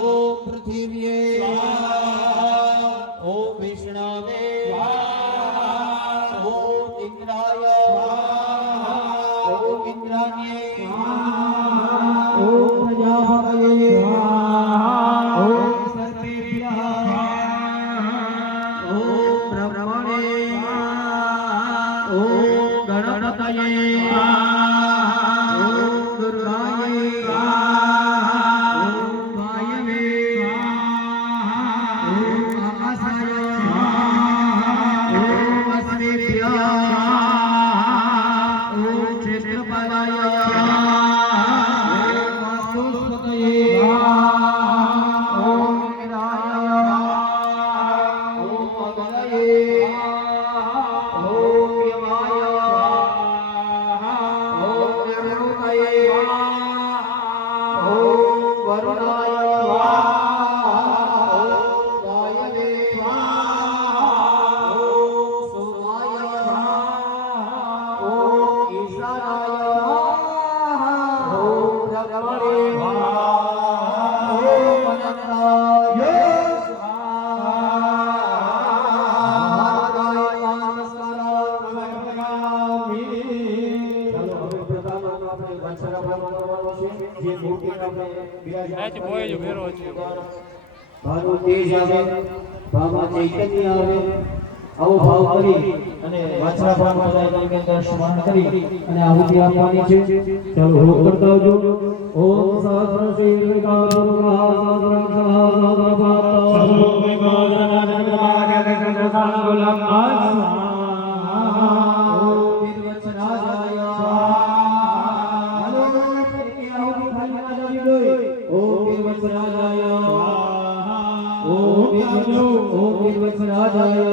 ओम पृथिव्ये ओम विष्णवे ओम इंद्राय ओम इंद्राण्ये ओम प्रजापतये ओम सर्वेभ्यः ओम ब्रह्मणे ओम गणपतये ભાવનો તેજ આવે, ભાવમાં ચૈતન્ય આવે, આવો ભાવ કરી અને વાછરા ભાવ બધાની અંદર સ્મરણ કરી અને આહુતિ આપવાની છે. ચાલો હોમ કરતા આવજો. ઓમ સહસ્ર શ્રી વિકા પુરુષા સહસ્રં સહસ્ર ભાતા સર્વોમેકા જનાનંદમાર્ય ચંદ્રસાનુકૂલમ આસ્મા ઓમ વિદ્વચરાજાય સ્વાહા. હાલો આહુતિ ખાલી ના જવી જોઈએ. ઓમ વિદ્વચરાજાય ઓમ વિદ્વચરાજાય